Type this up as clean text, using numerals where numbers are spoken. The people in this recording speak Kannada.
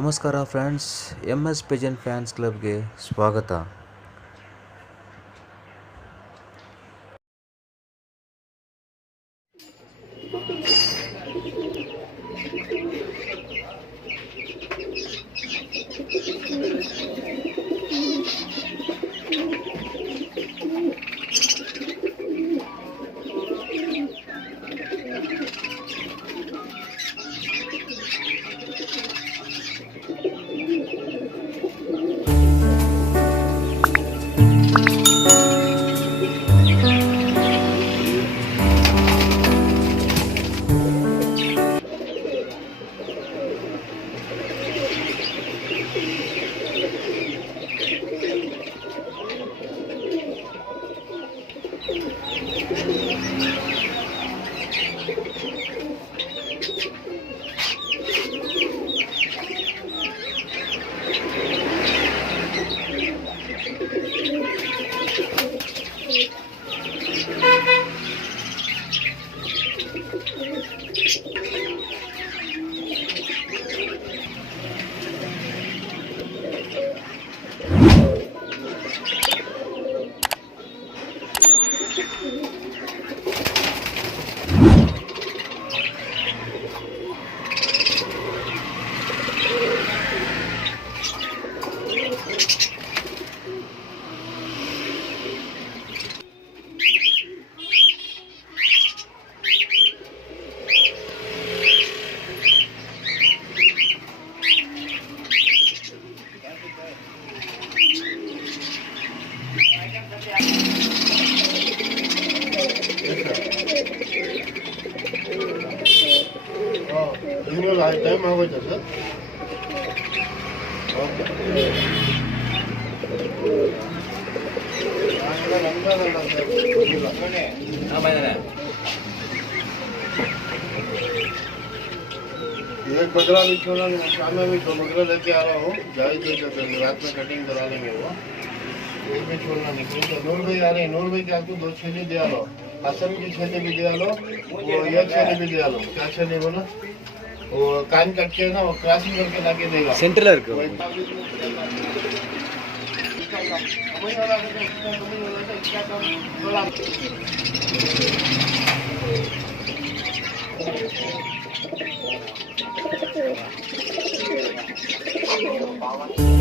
ನಮಸ್ಕಾರ ಫ್ರೆಂಡ್ಸ್, MS ಪಿಜನ್ ಫ್ಯಾನ್ಸ್ ಕ್ಲಬ್ಗೆ ಸ್ವಾಗತ. ಟೈಮ್ ಆಗೋಯ್ತಾ ಸರ್? ಓಕೆ. एक बकरा भी छोड़ा, शाम में भी दो बकरा लेके आ रहा हूँ. जाए रात में कटिंग करा लेंगे वो. एक भी छोड़ना नहीं. तो नूर भाई आ रहे हैं. नूर भाई के आपको 2 छेले दिया लो. हसन की छेले भी दिया लो. वो ये छेले भी दिया लो. क्या छेले बोला? वो कान कट के ना वो क्रॉसिंग करके लाके देगा. सेंट्रलर को Wow.